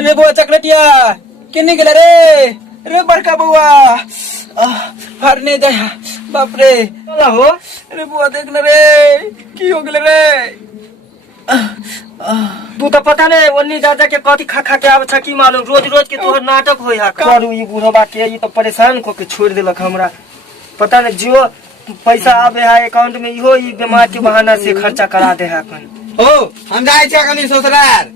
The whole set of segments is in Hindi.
रे बुआ चकलेटिया किन्नी गेले रे रे बड़का बुआ फाड़ने जाया बाप रे हो रे बुआ देख ले रे की हो गेले रे तू तो पता नहीं ओन्नी दादा के कथी खा खा के आवे छ की मालूम रोज रोज के तोहर नाटक होई हा करू ई बुढ़वा के ई तो परेशान को के छोड़ देलक हमरा पता नहीं जियो पैसा आवे है अकाउंट में इहो ई बीमार के बहाना से खर्चा करा दे है अपन हो हम जाय छ कनी ससुरार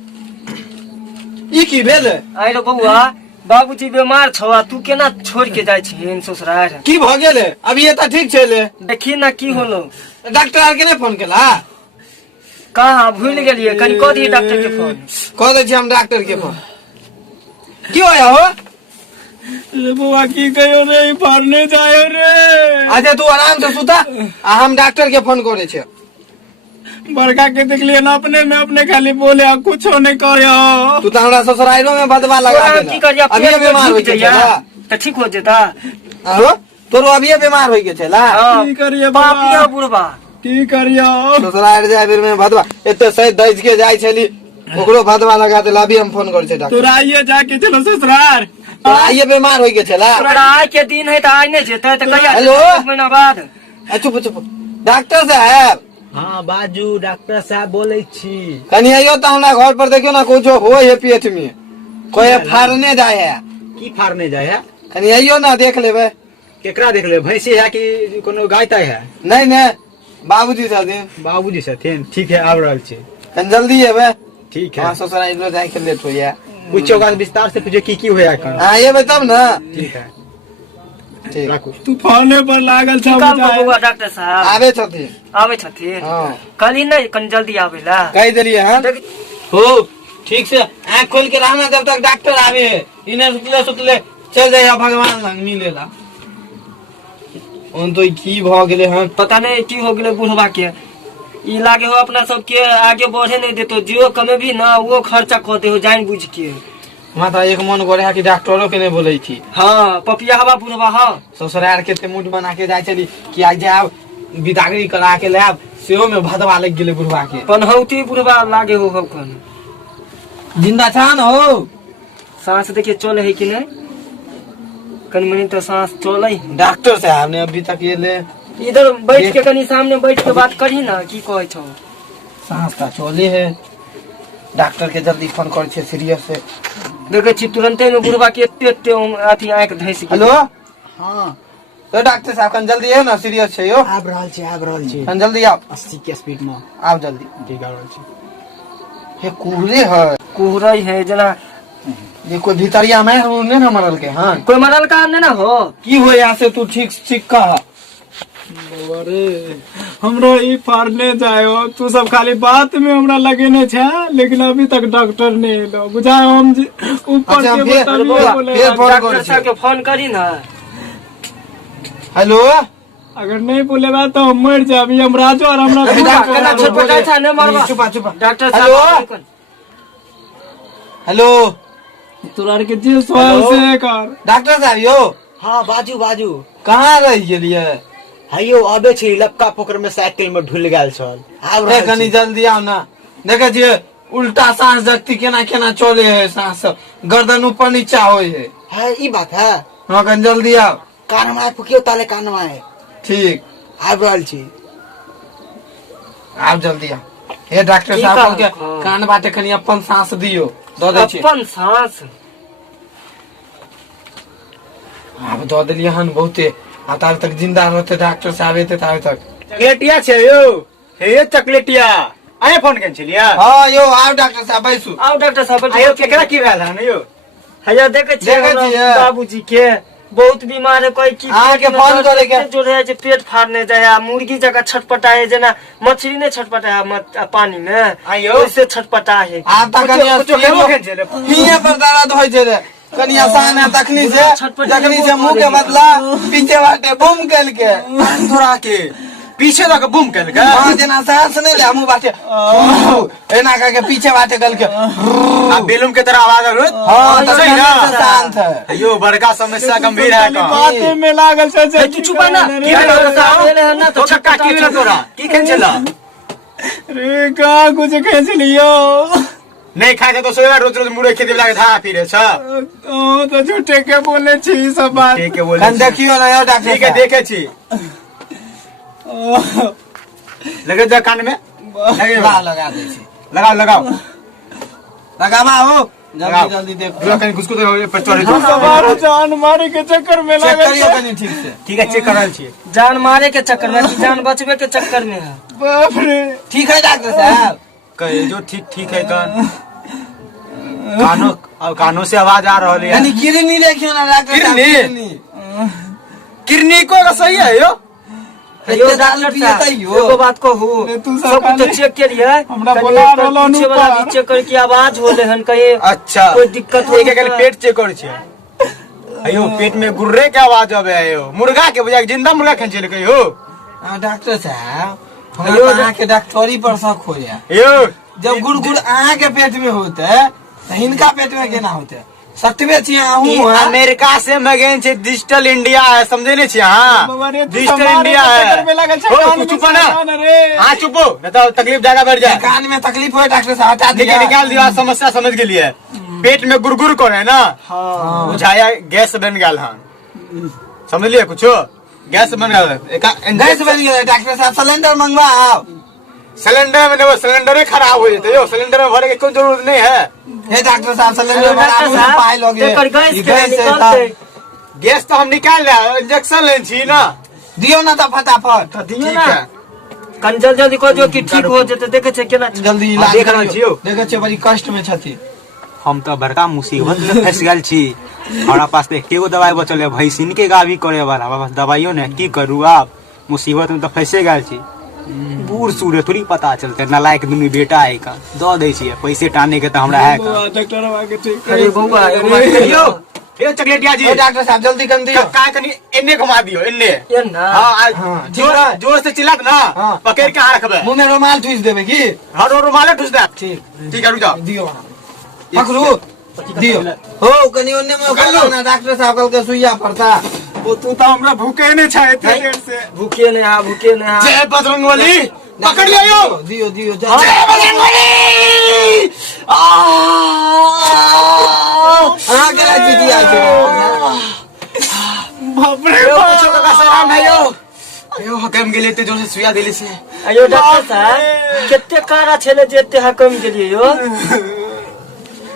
ई की भेल आइ रे बउआ बाबूजी बीमार छवा तू केना छोड़ के जाय छी ससुरार की भ गेले अभी ये त ठीक छले देखी ना की होलो डॉक्टर आर के ने फोन केला कहाँ भूल गेलिए कनी कह दिए डॉक्टर के फोन कह दे छी हम डॉक्टर के फोन की होया हो रे बुआ की कहियो रे फाड़ने जायो रे अच्छा तू आराम से सुता हम डॉक्टर के फोन करे छे बड़का के देख लिए ना अपने में अपने खाली बोले कुछ नहीं करियो तू तो हमरा ससुराइलो में बदवा लगा दे की करिया अभी बीमार हो गया त ठीक हो जेता हो तोरो अभी बीमार हो गया छला की करिए बापिया बुढ़वा की करियो ससुराइल जाय फिर में बदवा एते सही दज के जाय छली ओकरो बदवा लगा देला अभी हम फोन कर छे डॉक्टर तोरा आइए जाके चलो ससुराल तो आइए बीमार हो गया छला तोरा आज के दिन है त आज नहीं जेते त कहिया हेलो महीना बाद चुप चुप डॉक्टर साहब हाँ बाजू डॉक्टर साहब बोले छी कनी आइयो त हमरा घर पर देखियो ना कुछ हो है पेट में कोई फाड़ने जाय है की फाड़ने जाए है कनी आइयो ना देख लेबे केकरा देख ले भैंसी है कि कोनो गाय ताय है नहीं नहीं बाबूजी छथिन बाबूजी छथिन ठीक है आब रहल छी कनी जल्दी एबे ठीक है हां ससुराल जाय के लेट होया पूछो ओकरा विस्तार से पूछो की होया एखन हां ये बताब ना ठीक है ठीक राखू तू फोने पर लागल छ बउआ डॉक्टर साहब आवे छथिन आवे छथिन हां कल नहीं कन जल्दी आवेला कह देलिए हां हो ठीक से आंख खोल के रहना जब तक डॉक्टर आवे इने सुतले चल जाइए भगवान लंग मिलेला उन तो की भ गेले हन पता नहीं की हो गेले बुढ़वा के ई लागे हो अपना सब के आगे बढ़े नहीं देतो जियो कमे भी ना वो खर्चा कर दे हो जान बुझ के माता एक मन करे है कि डॉक्टरों के नहीं बोले थी हां पपिया हवा बुढ़वा हां ससुराल के ते मूड बना के जाय चली कि आज जाब विदागरी करा के लेब सेहो में भदवा लग गेले बुढ़वा के पनहौती बुढ़वा लागे हो कन जिंदा छान हो सांस देखिए चले है कि नहीं कन मनी तो सांस चले डॉक्टर साहब ने अभी तक ये ले इधर बैठ के कनी सामने बैठ के बात करी ना की कहे छो सांस का चले है डॉक्टर के जल्दी फोन कर छे सीरियस से देखे छी तुरंते में बुढ़वा के एते अथी आंख धैस गेल हेलो हाँ तो डॉक्टर साहब कन जल्दी है ना सीरियस छे यो आब रहल छी कन जल्दी आओ 80 के स्पीड में आओ जल्दी ठीक आ रहल छी हे कुहरे है कुहरई है जना ये कोई भितरिया में ने ना मरल के हां कोई मरल का नहीं ना हो की हो यहाँ से तू ठीक ठीक कह अरे हमरो ई फाड़ने जायो तू सब खाली बात में हमरा लगेने छे लेकिन अभी तक डॉक्टर नहीं एलो बुझायो हम ऊपर अच्छा, के फिर- बताइए बोले फिर फोन डॉक्टर कर साहब के फोन करी ना हेलो अगर नहीं बोलेगा तो हम मर जाबी हम राजो और हमरा अभी डॉक्टर केना साहब छटपटाई बोले- था, नहीं मरवा। चुपा चुपा डॉक्टर हेलो साहब हेलो तोरा के जे सवाल से कर डॉक्टर साहब यो हाँ बाजू कहाँ रह गेलिए हाइयो आबे छी लपका पोखर में साइकिल में ढुल गेल छल आब रहल कनी छी जल्दी आओ ना देखे छिए उल्टा सांस जगती केना केना चले है सांस गर्दन ऊपर नीचा होय है है ई बात है हाँ कनी जल्दी आओ कान में फुकियो ताले कान में ठीक आब रहल छी आप जल्दी आओ हे डॉक्टर की साहब के कहब? कान बाटे कनी अपन सांस दियो दो दे छी अपन सांस अब दो दिलिए हन बहुते आ तार तक जिंदा रहते डॉक्टर साहब एते तार तक चॉकलेटिया छे यो हे चॉकलेटिया आए फोन केन छलिया हाँ यो आओ डॉक्टर साहब बैसू आओ डॉक्टर साहब आयो केकरा की भेल हन यो हैया देखे देखे छियै। बाबूजी के बहुत बीमार है कोई की अहाँ के पेट में फोन दर्द करे के- एते जोर है जे पेट फाड़ने जाए आ मुर्गी जगह छटपटाए जेना मछली ने छटपटाए पानी में आयो। वैसे छटपटाए आ तकनी कुछो केनो केन छले हिये पर दर्द होय छे रे कनी आसान है तखनी से मुंह के बदला पीछे बाटे बूम कल के थोड़ा के पीछे लग बुम कल के हाँ जना सांस नहीं ले मुंह बाटे एना के पीछे बाटे कल के आ बेलूम के तरह आवाज आवे हाँ तो सही ना शांत है यो बड़का समस्या गंभीर है का बातें में लागल छे ए, तू चुप है ना की है डॉक्टर साहब तो छक्का की भेल तोरा की खेन छला रे का कुछ खेच लियो नहीं खाए छै तो सोएबा रोज रोज मुड़े खेती लागे था फिरे छ तो झूठे के बोले छी ई सब बात। ठीक है बोल कन देखियो ना यौ डॉक्टर ठीक है साहब। देखे छी लगे जा कान में लगे लगा दे छी। लगाओ लगाओ लगावा हो लगाओ। जल्दी जल्दी देखो। जो कहीं घुसको तो पर चढ़ तू सवार जान मारे के चक्कर में चेक लगे करियो छै। कनी ठीक से। ठीक है चेक करल छी जान मारे के चक्कर में कि जान बचबे के चक्कर में है। बाप रे। ठीक है डॉक्टर साहब। कहे जो ठीक ठीक है कान कानों अब कानों से आवाज आ रहा है यानी किडनी देखियो ना डॉक्टर साहब। किडनी? किडनी को का सही है यो यो एते डॉक्टर दारू साहब पियतै यो। एगो बात कहू अरे तू सब सब कुछ काले- चेक करिए हमरा कहीं बोला पर रहलो पीछे वाला ऊपर। भी चेक कर की आवाज होले हन कहीं अच्छा कोई दिक्कत हो एक एक पेट चेक कर छी अयो पेट में गुर्रे के आवाज आवे है यो मुर्गा के बजाय जिंदा मुर्गा खंचे ले कहियो डॉक्टर साहब अयो, अहाँ के डॉक्टरी पर शक हो जाए। यो जब गुड़ अहाँ के पेट में होते तो हिनका पेट में केना होते? सतबे छी ई अहूँ अमेरिका से मगेन छे डिजिटल इंडिया है समझे नहीं छी बाबा रे, हां तू डिजिटल समारे इंडिया के है चक्कर में लागल छै, हो, कान तू में चुप ना सटान रे। हां चुपो नहीं तो तकलीफ ज्यादा बढ़ जाए कान में तकलीफ हो डॉक्टर साहब हटा देखिए दिया। निकाल दिया समस्या समझ के लिए पेट में गुरगुर करे ना हाँ बुझाया गैस बन गया हन समझ लिया कुछ गैस बन गया गैस बन गया डॉक्टर साहब। सिलेंडर मंगवाओ। सिलेंडर में वो सिलेंडर खराब हो जाते यो सिलेंडर में भरे की कोई जरूरत नहीं है हे डॉक्टर साहब सिलेंडर अरे बड़ा डॉक्टर साहब, पाए लोगे। एकर गैस ई के गैस है निकलते। तो गैस तो हम निकाल रहे इंजेक्शन ले छी ना दियो ना तो फटाफट। दियो ठीक ना है कन जल्दी जल्दी कह जो कि ठीक हो जेते देखे छै केना जल्दी इलाज देख रहल करियो। छियो। देखे छियो बड़ी कष्ट में छथि। हम तो बड़का मुसीबत में फंस गल छी हमारा पास तो एकेगो दवाई बचल है भैंसिन के गाभी करे वाला हमारा पास दवाइयो ने की करू आप मुसीबत में तो फंसे गल छी बूढ़ सूढ़ थोड़ी पता चलते नालायक दुनू बेटा है का दो दे छी पैसे टाने के तो हमरा है का बउआ, डॉक्टर बाबा के ठीक अरे बउआ एगो बात कहियो कहियो ये चॉकलेट या जी हे डॉक्टर साहब जल्दी कर दियो। का कनी इन्ने घुमा दियो इन्ने ये ना हाँ हाँ, ठीक जोर है। जोर से चिल्लात ना हाँ। पकड़ के हाथ रखबे मुंह में रुमाल ठूस देबे की? हर रुमाले ठुस दे ठीक ठीक है रुक जाओ दियो पकड़ू दियो। हो कनी ओन्ने में पकड़ लो। बोलो ना डॉक्टर साहब कल के सुइया पड़ता। वो तू तो हमरा भूखे नहीं छा इतने देर से। भूखे ने हा भूखे ने हा जय बजरंगबली पकड़ लियो यो दियो दियो जय जल्दी। बजरंगबली हाँ के राजी दिया बाप रे यो बाप। कुछ का सलाम है यो यो हकम के लिए जोर से सुइया दिले से अयो डॉक्टर साहब केते कारा छले जेते हकम के लिए यो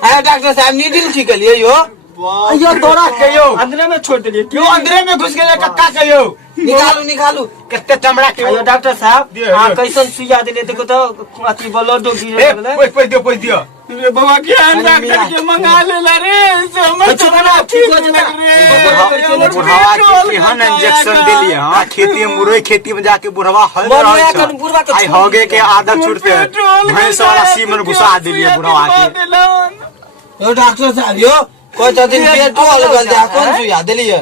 अरे डॉक्टर साहब नीडल ठीक लिए यो। यो तोरा कहियो अंदर में छोड़ दिए यो अंदर में घुस गेले कक्का कहियो निकालू निकालू। कितने चमड़ा के अयो डॉक्टर साहब दियो, हां दियो। कैसन सुइया दिले देखो तो अति ब्लड गिरे लगले पैस दियो रे बाबा क्या है, डॉक्टर के मंगा लेला रे से हमर अच्छा, छोरा ठीक हो ठीक जाता। लग रे। बुढ़वा के केहन इंजेक्शन दिलिए हाँ खेती में मुरई खेती में जाके बुढ़वा हल मर गया रहा कन बुढ़वा के आई छोड़ होगे के आदत छूटते पेट्रोल भैंस वाला सीमन घुसा दिलिए बुढ़वा के यो डॉक्टर साहब यो कोई तो दिन पेट्रोल गल जा कौन सुइया दिलिए?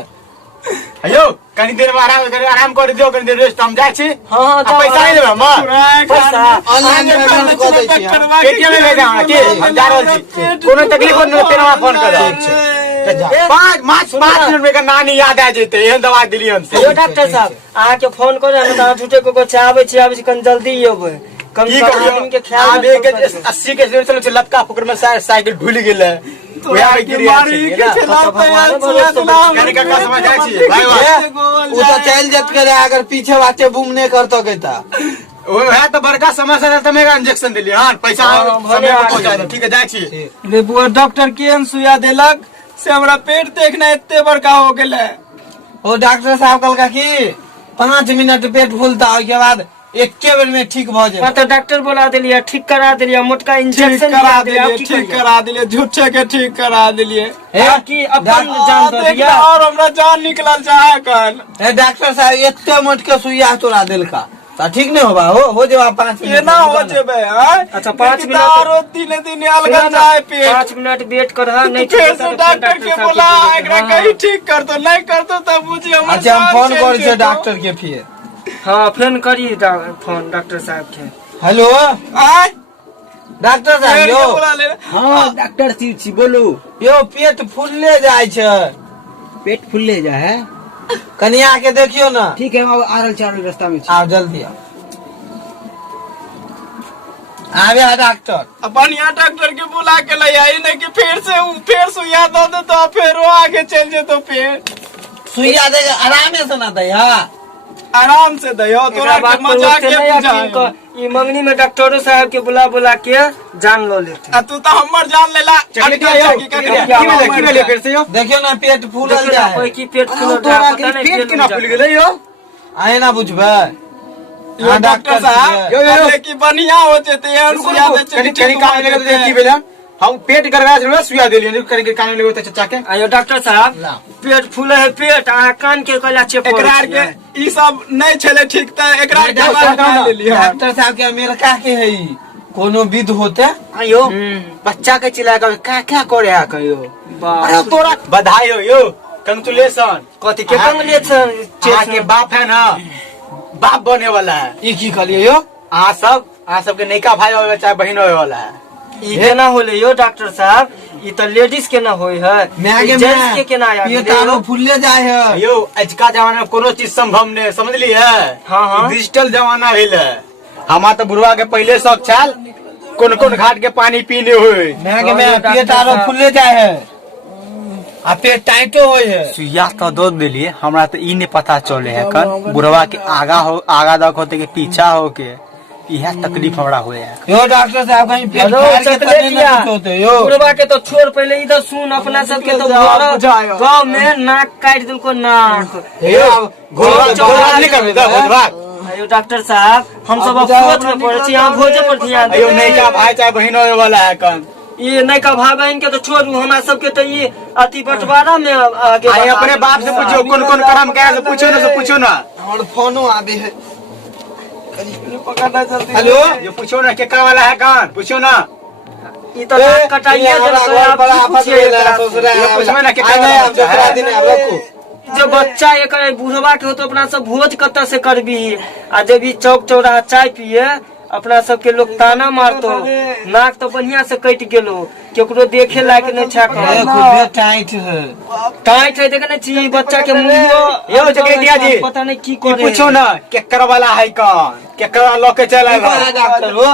अयो कनी देर में आराम कर दियो कनी देर रेस्ट हम जाय छी हां हां आ पैसा नहीं देबे हम पैसा ऑनलाइन पेमेंट कर दै छी हम। पेटीएम में भेजा हमरा के हम जा रहल छी कोनो तकलीफ हो न तेरा फोन कर दे पाँच मिनट में का नानी याद आ जेते एहन दवा दिली हमसे अयो डॉक्टर साहब अहाँ के फोन करे हम तो झूठे को चाहबे छी कन जल्दी आबे कम की से कम आदमी के करियो ख्याल आब एक 80 के स्पीड चलो लपका पकड़ में साइकिल भूल गेले वहाँ पे गिरी मारी के है खिलाफ भगवान है, भरोसे सुना यानी का समझ जाय छी भाई भाई उ तो चल जत करे अगर पीछे बाटे बूम नहीं करतो कहता। वो है तो बड़का समस्या है तमेगा इंजेक्शन दिली हां पैसा हाँ, समय भले पे पहुंचा दो ठीक है जाय छी रे बुआ डॉक्टर केहन सुइया देलक से हमरा पेट देखना इतने बड़का हो गेले। ओ डॉक्टर साहब कल का की 5 मिनट पेट फूलता के बाद एके बेर में ठीक भ हां जाए। तो डॉक्टर बोला दिलिए ठीक करा दिलिए मोटका ठीक इंजेक्शन करा दिया दिलिए, ठीक ठीक करा दिलिए, झूठे के ठीक करा दिलिए। कि अपन जान दो देख दिया और हमरा जान निकलल चाहे कल। ए डॉक्टर साहब एते मोट के सुइया तोरा देलका ता ठीक नहीं होबा हो जेबा 5 मिनट। ये ना हो जेबे हां। अच्छा, 5 मिनट। और दिन दिन अलग जाए पेट। 5 मिनट वेट कर नहीं फिर से डॉक्टर के बोला एकरा कहीं ठीक कर दो, नहीं कर दो तब बुझी हमर अच्छा हम जान फोन चल कर छे जेतौ। डॉक्टर के फिर। हां फोन करी फोन डॉक्टर साहब के हेलो आय डॉक्टर साहब फेर यो के बोला ले। हाँ डॉक्टर छी बोलू यो पेट फूलले जाय छै पेट फुलले जा है कनिया के देखियो ना। ठीक है हम आरल चारल रास्ता में आओ जल्दी आओ। आवे है डॉक्टर। अब बढ़िया डॉक्टर के बुला के ले आई, नहीं कि फिर सुइया दो दे तो फिर वो आगे चल जे तो फिर सुइया दे आराम से ना दे। हाँ आराम से दयो, तोरा के मजाक के बुझाए। ई मंगनी में डॉक्टरों साहब के बुला के जान लो लेते। आ तू तो हमर जान लेला। फिर से यो देखियो ना पेट फूलल जाए। कोई की पेट फूल तोरा के पेट केना फूल गेलै यो आए ना बुझबे। यो डॉक्टर साहब यो कि बढ़िया हो जेते यार, सुइया दे कनी काम लगे तो की भेलै हम पेट करवा से सुइया देलियै कनी काम लगे तो चाचा के। आयो डॉक्टर साहब पेट फूले है पेट आ कान के कहला चेप एकरा के ई सब नहीं छले ठीक त एकरा के दवा ले लियो। डॉक्टर साहब के अमेरिका के है ई, कोनो विध होते। आयो बच्चा के चिल्ला के क्या करे है कहियो। अरे तोरा बधाई हो यो, कंग्रेचुलेशन। कथी के कंग्रेचुलेशन के बाप है ना, बाप बने वाला है। ई की कहलिए यो? आ सब के नैका भाई होवे चाहे बहन होवे वाला है। ई केना होले यो डॉक्टर साहब, ई त लेडीज के ना होय है, जेंट्स के केना आया ये तारो फुल्ले जाए है। यो आजका जमाना में कोनो चीज संभव नहीं, समझली है। हाँ। डिजिटल जमाना भेल है। हमार तो बुढ़वा के पहले शौक छल कोन घाट के पानी पीने हुए। मैं पेट आरो फुल्ले जाए है आ पेट टाइटो होय है। सुइया तो दो दिलिए, हमरा तो ई नहीं पता चले है कन बुढ़वा के आगा दक होते के पीछा हो के यह तकलीफ हमरा हुए है। यो डॉक्टर साहब कहीं पेट फाड़ के तने ना कुछ होते यो। बुढ़वा के तो छोड़, पहले इधर सुन, अपना सब के तो गांव में नाक काट दिलको नाक। आयो डॉक्टर साहब हम सब अफसोस में पड़े छी, यहाँ भोजे पर ध्यान अयो नहीं का भाई चाहे बहन होवे वाला है कन। ये नहीं का भाई बहन के तो छोड़ू, हमरा सब के तो ये अति बंटवारा में आगे आए अपने बाप से पूछो कौन कर्म क्या से पूछो ना। और फोनो आवे है। पकड़ना जल्दी। हेलो ये पूछो ना केकरा वाला है कन, पूछो ना। ये तो नाक कटाइए जो बच्चा एक बुढ़वा के हो तो अपना सब भोज कत से करबी, आ जब ई चौक चौराहा चाय पिए अपना सब के लोग ताना मारतो, नाक तो बढ़िया से कट गेलो, केकरो देखे लायक नहीं छा टाइट है। टाइट है देखने चाहिए बच्चा के मुंह यो जगह दिया जी पता नहीं की ये करे। पूछो ना केकरा वाला है कन, केकरा लो के चला है डॉक्टर हो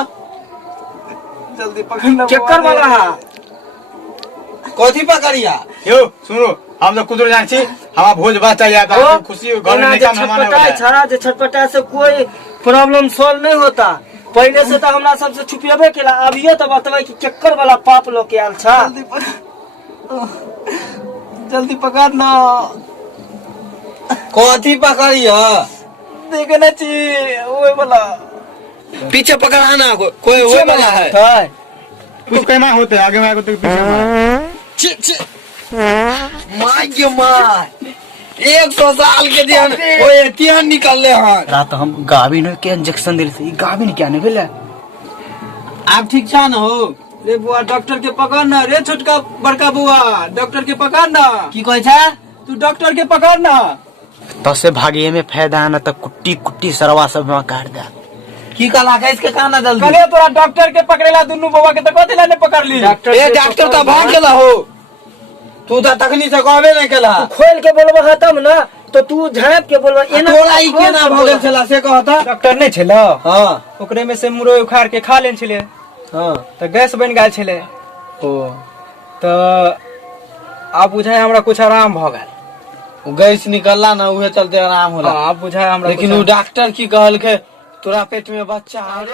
जल्दी पकड़ना। केकर वाला है कथी पकड़िया यो सुनो हम तो कुदर जान छी, हमारा भोज भात चाहिए था, खुशी घर में काम हमारा छड़ा जे छटपटा से कोई प्रॉब्लम सॉल्व नहीं होता। पहले से तो हमरा सबसे छुपियबे केला, अभियो तो बतबै कि केकर वाला पाप लो के आल छा। जल्दी पकड़ना। कथी पकड़िया देखना चाहिए ओए वाला पीछे पकड़ा ना कोई वो वाला है। कुछ कहना होते आगे में तो पीछे मार 100 साल के दिन वो एतिहान निकलले हन। रात हम गाभिन के इंजेक्शन दिल से गाभिन क्या नहीं भेले। आप ठीक छा न हो? रे बुआ डॉक्टर के पकड़ ना रे, छोटका बड़का बुआ डॉक्टर के पकड़ ना। की कहै छा? तू डॉक्टर के पकड़ ना। तो से भागिए में फायदा है ना, तो कुट्टी कुट्टी सरवा सब में काट दे। की कला का इसके काना जल्दी कले तोरा डॉक्टर के पकड़ेला दुन्नु बुआ के तो कथि ला ने पकड़ ली। ए डॉक्टर तो भाग गेला हो, तू तो तखनी से कहबे नहीं केला। खोल के बोलबा तब ना, तो तू झाँप के बोलबा एना तोरा ई केना भगल छला से कहता। डॉक्टर नहीं छेला, हां ओकरे में से मुरो उखाड़ के खा लेन छले, हां तो गैस बन गेल छले। ओ तो आप बुझाए हमरा कुछ आराम भ गेल। गैस निकलला ना उहे चलते आराम होला। आप बुझाए हमरा लेकिन वो डॉक्टर की कहल के तोरा पेट में बच्चा है।